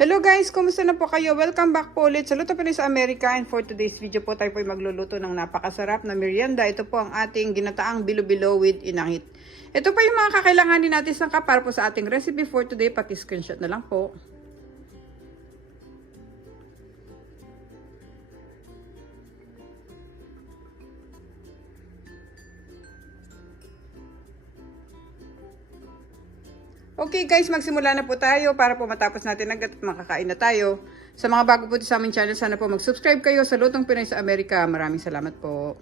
Hello guys, kumusta na po kayo? Welcome back po ulit sa Luto Pinoy sa Amerika and for today's video po tayo po ay magluluto ng napakasarap na merienda. Ito po ang ating ginataang bilo-bilo with inangit. Ito pa yung mga kakailanganin natin sa para po sa ating recipe for today. Paki-screenshot na lang po. Okay guys, magsimula na po tayo para po matapos natin agad at makakain na tayo. Sa mga bago po sa aming channel, sana po mag-subscribe kayo sa Lutong Pinoy sa Amerika. Maraming salamat po.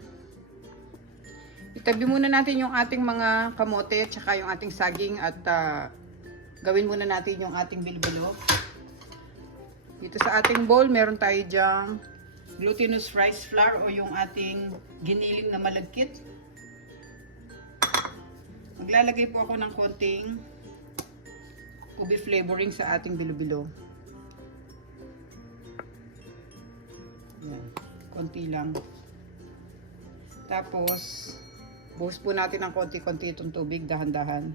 Itabi muna natin yung ating mga kamote at saka yung ating saging at ah, gawin muna natin yung ating bilbilo. Dito sa ating bowl, meron tayo dyang glutinous rice flour o yung ating giniling na malagkit. Maglalagay po ako ng konting ube flavoring sa ating bilo-bilo. Yan. Konti lang. Tapos, buhos po natin ng konti-konti itong tubig, dahan-dahan.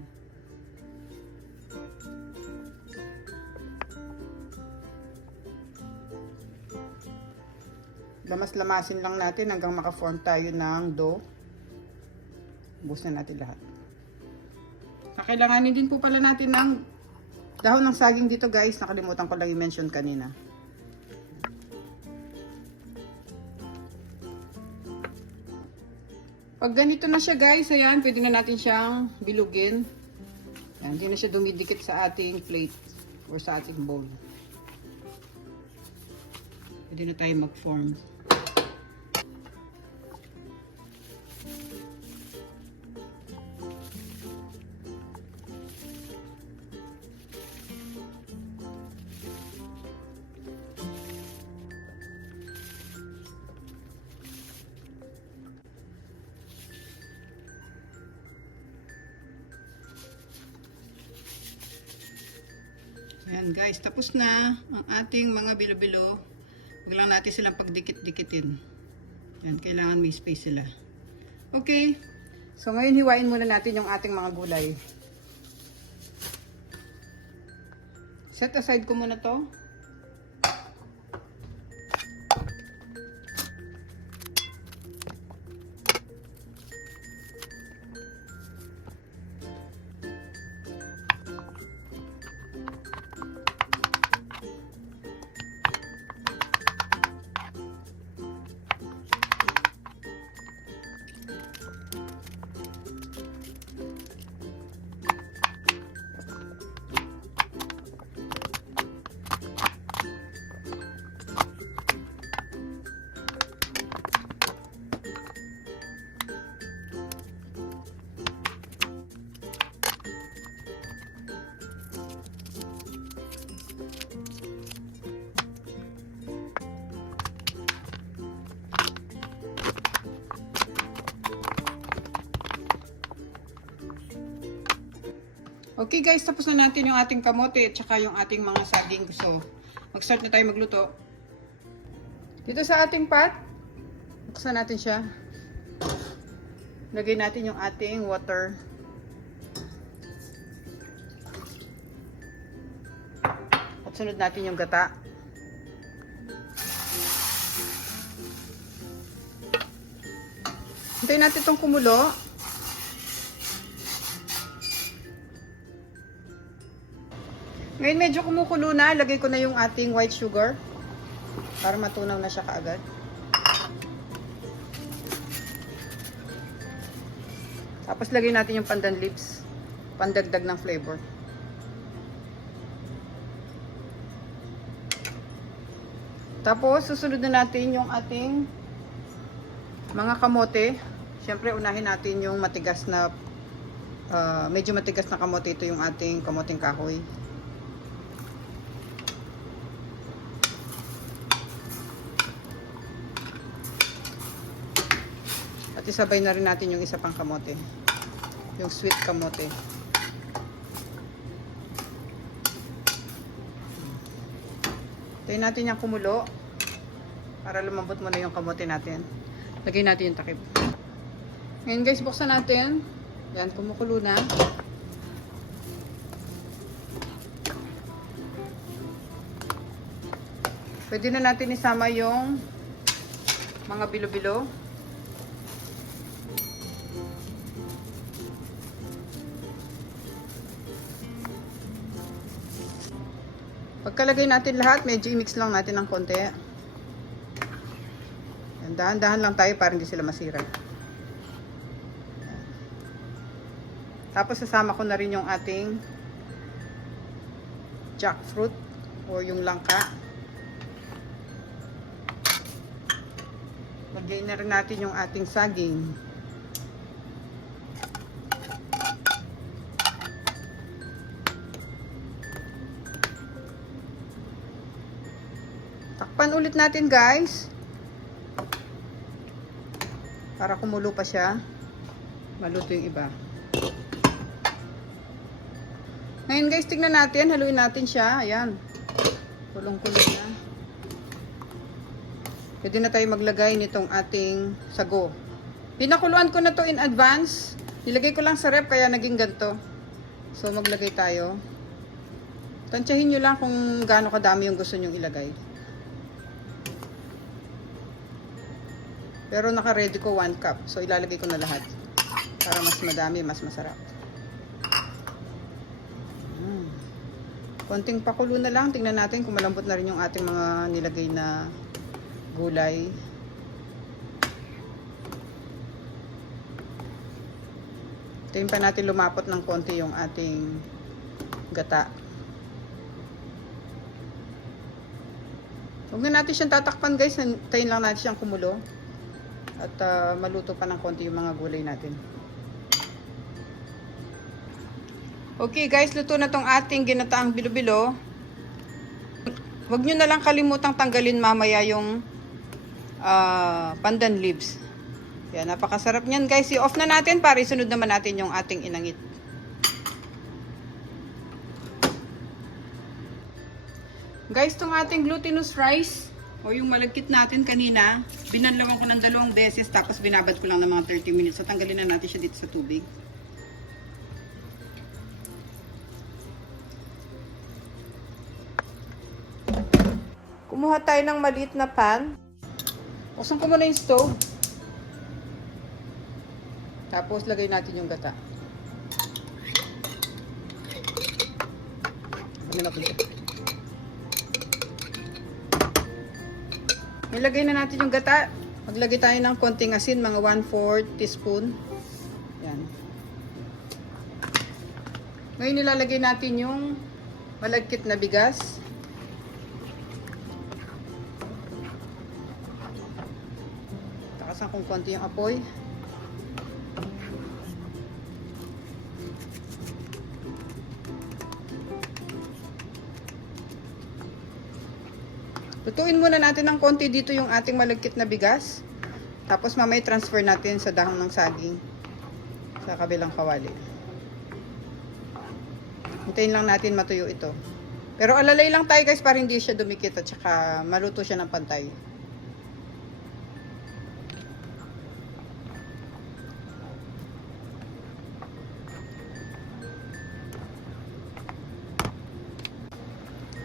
Lamas-lamasin lang natin hanggang makaform tayo ng dough. Buhos na natin lahat. Kakailanganin din po pala natin ng Dahon ng saging dito guys, nakalimutan ko lang i-mention kanina. Pag ganito na siya guys, ayan, pwede na natin siyang bilugin. Ayan, hindi na siya dumidikit sa ating plate or sa ating bowl. Pwede na tayo mag-form. Ayan guys, tapos na ang ating mga bilo-bilo. Huwag lang natin silang pagdikit-dikitin. Ayan, kailangan may space sila. Okay. So ngayon hiwain muna natin yung ating mga gulay. Set aside ko muna to. Okay guys, tapos na natin yung ating kamote at saka yung ating mga saging. So, mag-start na tayo magluto. Dito sa ating pot, buksan natin siya. Lagay natin yung ating water. At sunod natin yung gata. Hintayin natin itong kumulo. Ngayon medyo kumukulo na, lagay ko na yung ating white sugar para matunaw na siya kaagad. Tapos lagay natin yung pandan leaves, pandagdag ng flavor. Tapos susunod na natin yung ating mga kamote. Siyempre unahin natin yung matigas na uh, medyo matigas na kamote ito yung ating kamoting kahoy. At isabay na rin natin yung isa pang kamote. Yung sweet kamote. Tayo natin yung kumulo. Para lumambot muna yung kamote natin. Lagay natin yung takip. Ngayon guys, buksan natin. Yan, kumukulo na. Pwede na natin isama yung mga bilo-bilo. Pagkalagay natin lahat, medyo i-mix lang natin ng konti. Dahan-dahan lang tayo para hindi sila masira. Tapos sasama ko na rin yung ating jackfruit o yung langka. Lagyan na rin natin yung ating saging. Takpan ulit natin guys. Para kumulo pa siya. Maluto yung iba. Ngayon guys, tignan natin. Haluin natin siya. Ayan. Kulong-kulo na. Pwede na tayo maglagay nitong ating sago. Pinakuluan ko na to in advance. Nilagay ko lang sa rep kaya naging ganto. So maglagay tayo. Tansyahin nyo lang kung gaano kadami yung gusto nyong ilagay. Pero naka-ready ko 1 cup. So ilalagay ko na lahat. Para mas madami, mas masarap. Mm. Konting pakulo na lang. Tingnan natin kung malambot na rin yung ating mga nilagay na gulay. Tayin pa natin lumapot ng konti yung ating gata. Huwag na natin siyang tatakpan guys. Tayin lang natin siyang kumulo. At ah, maluto pa ng konti yung mga gulay natin. Okay guys, luto na tong ating ginataang bilo-bilo. Huwag nyo na lang kalimutang tanggalin mamaya yung ah, pandan leaves. Yan, napakasarap niyan guys. I-off na natin para isunod naman natin yung ating inangit. Guys, tong ating glutinous rice o yung malagkit natin kanina, binanlawan ko ng dalawang beses tapos binabad ko lang ng mga 30 minutes. So tanggalin na natin siya dito sa tubig. Kumuha tayo ng maliit na pan. Buksan ko muna yung stove. Tapos lagay natin yung gata. Ano natin Nilagay na natin yung gata. Maglagay tayo ng konting asin, mga 1-4 teaspoon. Yan. Ngayon nilalagay natin yung malagkit na bigas. Takasan kong konti yung apoy. Lutuin muna natin ng konti dito yung ating malagkit na bigas. Tapos mamay transfer natin sa dahon ng saging sa kabilang kawali. Hintayin lang natin matuyo ito. Pero alalay lang tayo guys para hindi siya dumikit at saka maluto siya ng pantay.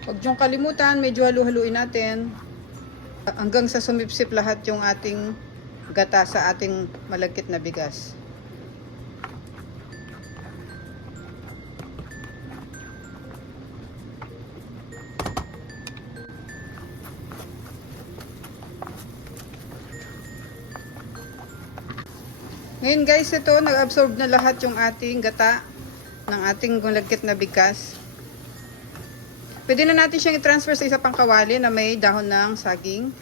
Huwag niyong kalimutan, medyo halu-haluin natin. Hanggang sa sumipsip lahat yung ating gata sa ating malagkit na bigas. Ngayon guys, ito nag-absorb na lahat yung ating gata ng ating malagkit na bigas. Pwede na natin siyang i-transfer sa isa pang kawali na may dahon ng saging.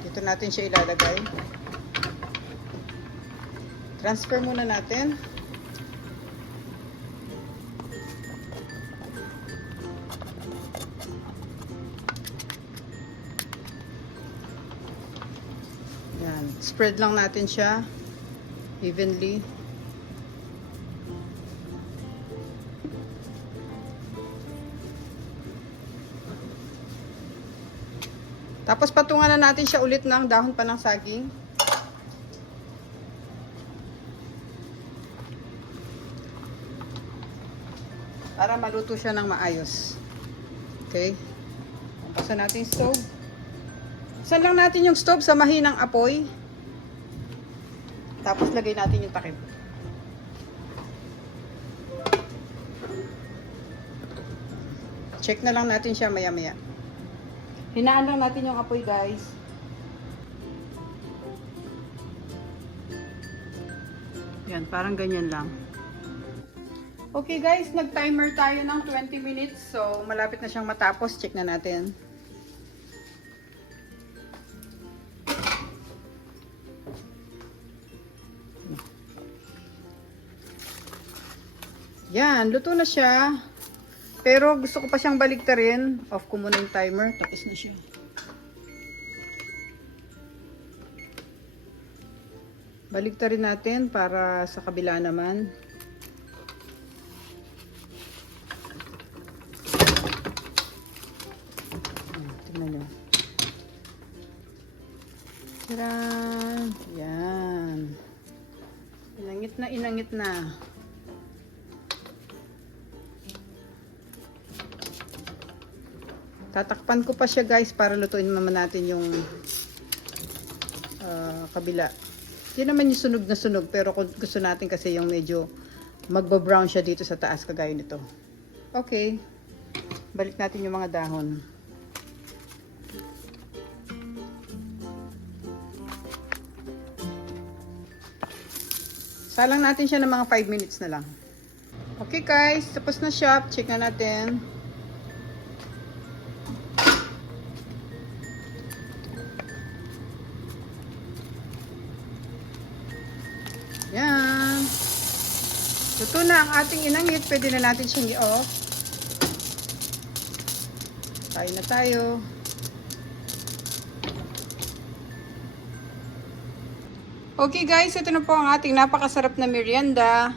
Dito natin siya ilalagay. Transfer muna natin. Yan. Spread lang natin siya evenly. Tapos patungan na natin siya ulit ng dahon pa ng saging. Para maluto siya ng maayos. Okay? Pampasan natin stove. Saan lang natin yung stove sa mahinang apoy. Tapos lagay natin yung takip. Check na lang natin siya maya maya. Hinaan lang natin yung apoy guys. Yan, parang ganyan lang. Okay guys, nag-timer tayo ng 20 minutes. So, malapit na siyang matapos. Check na natin. Yan, luto na siya. Pero gusto ko pa siyang baliktarin. Off ko muna yung timer. Tapos na siya. Baliktarin natin para sa kabila naman. Ayan, Tingnan nyo. Tiran. Yan. Inangit na, inangit na. Tatakpan ko pa siya guys para lutuin naman natin yung ah, kabila. Hindi naman yung sunog na sunog pero kung gusto natin kasi yung medyo magba-brown siya dito sa taas kagaya nito. Okay. Balik natin yung mga dahon. Salang natin siya ng mga 5 minutes na lang. Okay guys, tapos na siya. Check na natin. Luto na ang ating inangit. Pwede na natin siyang i-off. Tayo na tayo. Okay guys, ito na po ang ating napakasarap na merienda.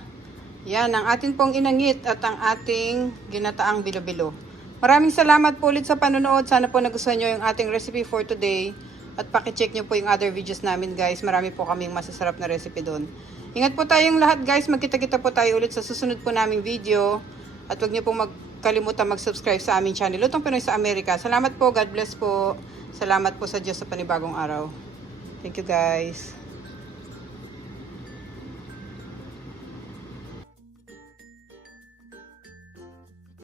Yan, ang ating pong inangit at ang ating ginataang bilo-bilo. Maraming salamat po ulit sa panonood. Sana po nagustuhan nyo yung ating recipe for today. At pakicheck nyo po yung other videos namin guys. Marami po kaming masasarap na recipe doon. Ingat po tayong lahat guys. Magkita-kita po tayo ulit sa susunod po naming video. At huwag nyo pong magkalimutan mag-subscribe sa aming channel. Lutong Pinoy sa Amerika. Salamat po. God bless po. Salamat po sa Diyos sa panibagong araw. Thank you guys.